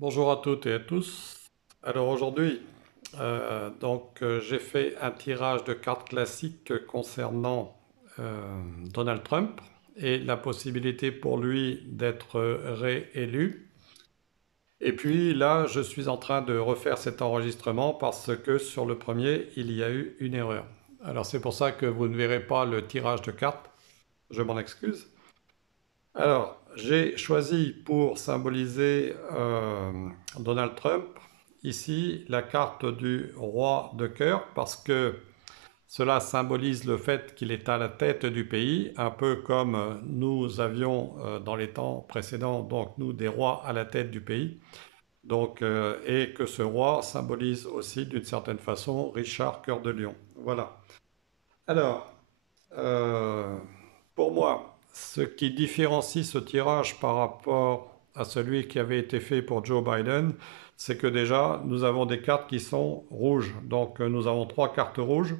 Bonjour à toutes et à tous. Alors aujourd'hui, j'ai fait un tirage de cartes classiques concernant Donald Trump et la possibilité pour lui d'être réélu. Et puis là, je suis en train de refaire cet enregistrement parce que sur le premier, il y a eu une erreur. Alors c'est pour ça que vous ne verrez pas le tirage de cartes. Je m'en excuse. Alors, j'ai choisi pour symboliser Donald Trump ici la carte du roi de cœur parce que cela symbolise le fait qu'il est à la tête du pays, un peu comme nous avions dans les temps précédents, donc nous des rois à la tête du pays. Et que ce roi symbolise aussi d'une certaine façon Richard Cœur de Lion. Voilà. Alors, euh, pour moi, ce qui différencie ce tirage par rapport à celui qui avait été fait pour Joe Biden, c'est que déjà, nous avons des cartes qui sont rouges. Nous avons trois cartes rouges,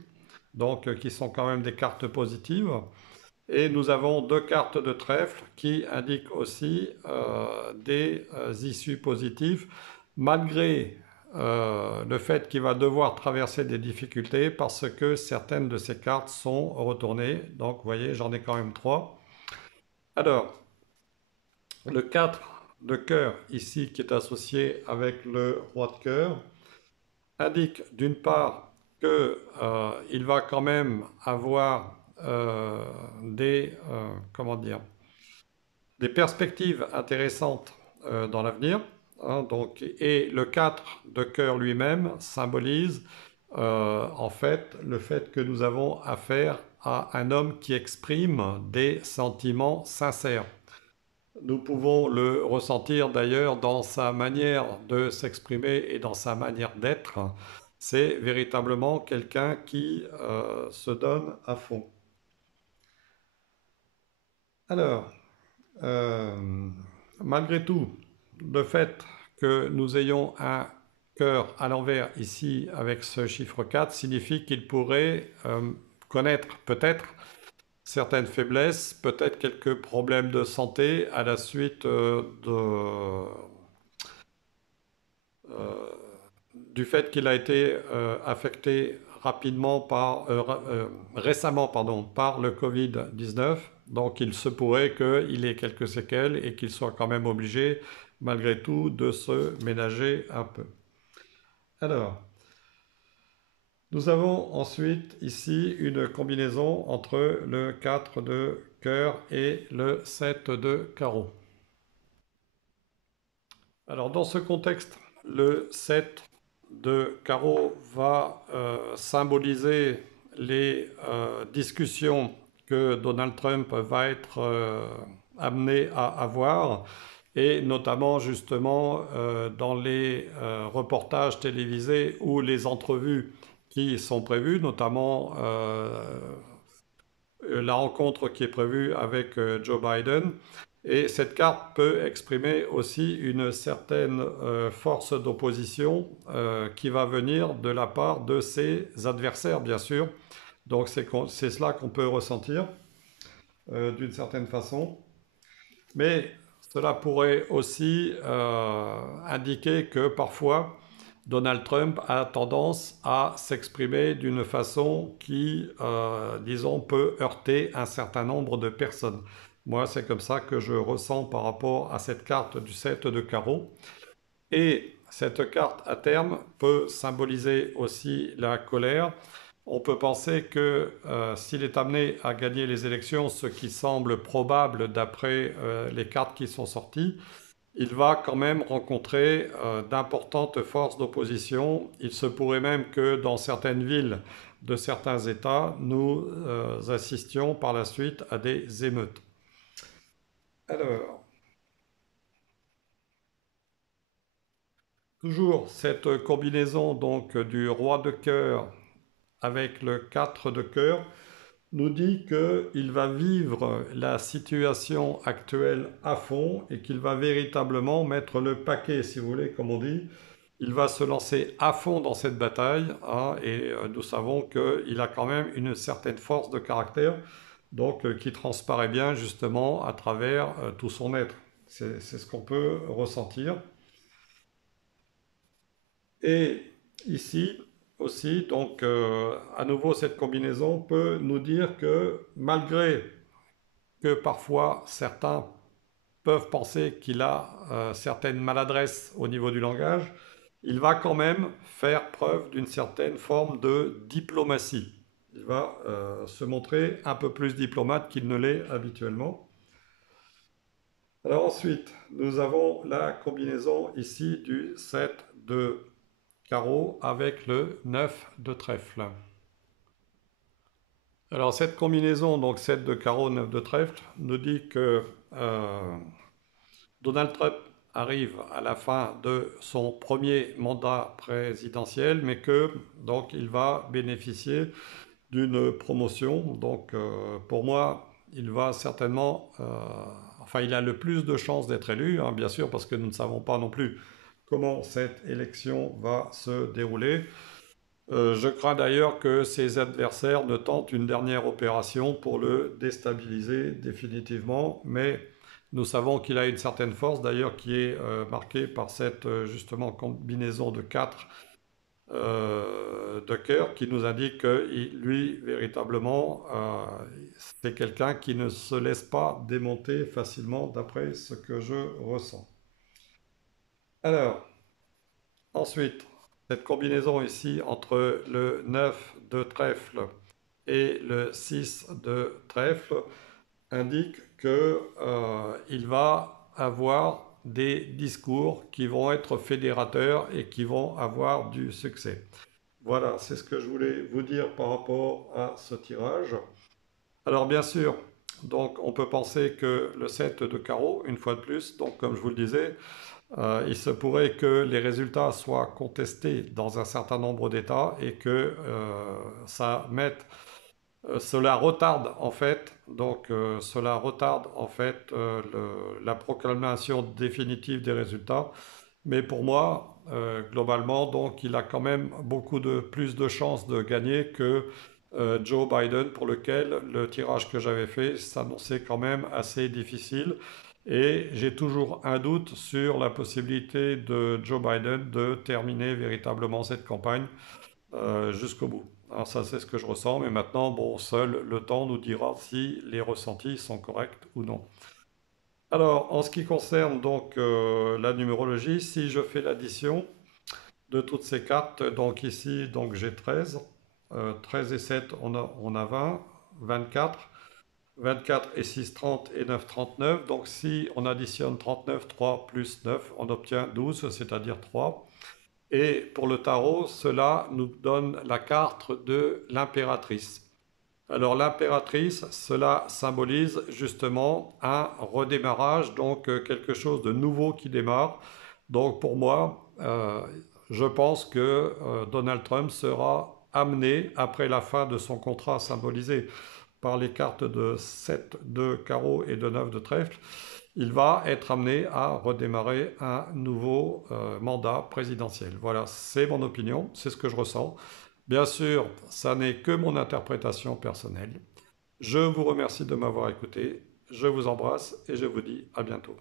qui sont quand même des cartes positives. Et nous avons deux cartes de trèfle qui indiquent aussi des issues positives, malgré le fait qu'il va devoir traverser des difficultés parce que certaines de ces cartes sont retournées. Donc, vous voyez, j'en ai quand même trois. Alors, le 4 de cœur, ici, qui est associé avec le roi de cœur, indique d'une part qu'il va quand même avoir comment dire, des perspectives intéressantes dans l'avenir. Et le 4 de cœur lui-même symbolise en fait le fait que nous avons affaire à un homme qui exprime des sentiments sincères. Nous pouvons le ressentir d'ailleurs dans sa manière de s'exprimer et dans sa manière d'être. C'est véritablement quelqu'un qui se donne à fond. Alors, euh, malgré tout, le fait que nous ayons un cœur à l'envers ici avec ce chiffre 4 signifie qu'il pourrait connaître peut-être certaines faiblesses, peut-être quelques problèmes de santé à la suite euh, du fait qu'il a été affecté récemment par le Covid-19. Donc il se pourrait qu'il ait quelques séquelles et qu'il soit quand même obligé, malgré tout, de se ménager un peu. Alors, nous avons ensuite ici une combinaison entre le 4 de cœur et le 7 de carreau. Alors dans ce contexte, le 7 de carreau va symboliser les discussions que Donald Trump va être amené à avoir, et notamment justement dans les reportages télévisés ou les entrevues qui sont prévues, notamment la rencontre qui est prévue avec Joe Biden. Et cette carte peut exprimer aussi une certaine force d'opposition qui va venir de la part de ses adversaires, bien sûr. Donc c'est cela qu'on peut ressentir d'une certaine façon. Mais cela pourrait aussi indiquer que parfois Donald Trump a tendance à s'exprimer d'une façon qui, disons, peut heurter un certain nombre de personnes. Moi, c'est comme ça que je ressens par rapport à cette carte du 7 de carreau. Et cette carte, à terme, peut symboliser aussi la colère. On peut penser que s'il est amené à gagner les élections, ce qui semble probable d'après les cartes qui sont sorties, il va quand même rencontrer d'importantes forces d'opposition. Il se pourrait même que dans certaines villes de certains États, nous assistions par la suite à des émeutes. Alors, toujours cette combinaison donc du roi de cœur avec le 4 de cœur nous dit qu'il va vivre la situation actuelle à fond et qu'il va véritablement mettre le paquet, si vous voulez, comme on dit. Il va se lancer à fond dans cette bataille, hein, et nous savons qu'il a quand même une certaine force de caractère, qui transparaît bien justement à travers tout son être. C'est ce qu'on peut ressentir. Et ici aussi, donc à nouveau, cette combinaison peut nous dire que malgré que parfois certains peuvent penser qu'il a certaines maladresses au niveau du langage, il va quand même faire preuve d'une certaine forme de diplomatie. Il va se montrer un peu plus diplomate qu'il ne l'est habituellement. Alors ensuite, nous avons la combinaison ici du 7 de carreau avec le 9 de trèfle. Alors cette combinaison, donc 7 de carreau, 9 de trèfle, nous dit que Donald Trump arrive à la fin de son premier mandat présidentiel, mais que donc il va bénéficier d'une promotion. Donc pour moi, il va certainement, enfin il a le plus de chances d'être élu, hein, bien sûr, parce que nous ne savons pas non plus comment cette élection va se dérouler. Je crains d'ailleurs que ses adversaires ne tentent une dernière opération pour le déstabiliser définitivement, mais nous savons qu'il a une certaine force d'ailleurs qui est marquée par cette justement combinaison de 4 de cœur qui nous indique que lui véritablement c'est quelqu'un qui ne se laisse pas démonter facilement d'après ce que je ressens. Alors, ensuite, cette combinaison ici entre le 9 de trèfle et le 6 de trèfle indique que, il va avoir des discours qui vont être fédérateurs et qui vont avoir du succès. Voilà, c'est ce que je voulais vous dire par rapport à ce tirage. Alors bien sûr, donc on peut penser que le 7 de carreau, une fois de plus, donc comme je vous le disais, il se pourrait que les résultats soient contestés dans un certain nombre d'États et que cela retarde en fait, cela retarde en fait la proclamation définitive des résultats. Mais pour moi, globalement, donc il a quand même beaucoup de plus de chances de gagner que Joe Biden, pour lequel le tirage que j'avais fait s'annonçait quand même assez difficile. Et j'ai toujours un doute sur la possibilité de Joe Biden de terminer véritablement cette campagne jusqu'au bout. Alors ça, c'est ce que je ressens, mais maintenant, bon, seul le temps nous dira si les ressentis sont corrects ou non. Alors, en ce qui concerne donc la numérologie, si je fais l'addition de toutes ces cartes, donc ici, donc j'ai 13, 13 et 7, on a 20, 24, 24 et 6, 30 et 9, 39. Donc si on additionne 39, 3 plus 9, on obtient 12, c'est-à-dire 3. Et pour le tarot, cela nous donne la carte de l'impératrice. Alors l'impératrice, cela symbolise justement un redémarrage, donc quelque chose de nouveau qui démarre. Donc pour moi, je pense que Donald Trump sera amené, après la fin de son contrat symbolisé par les cartes de 7 de carreau et de 9 de trèfle, il va être amené à redémarrer un nouveau mandat présidentiel. Voilà, c'est mon opinion, c'est ce que je ressens. Bien sûr, ça n'est que mon interprétation personnelle. Je vous remercie de m'avoir écouté, je vous embrasse et je vous dis à bientôt.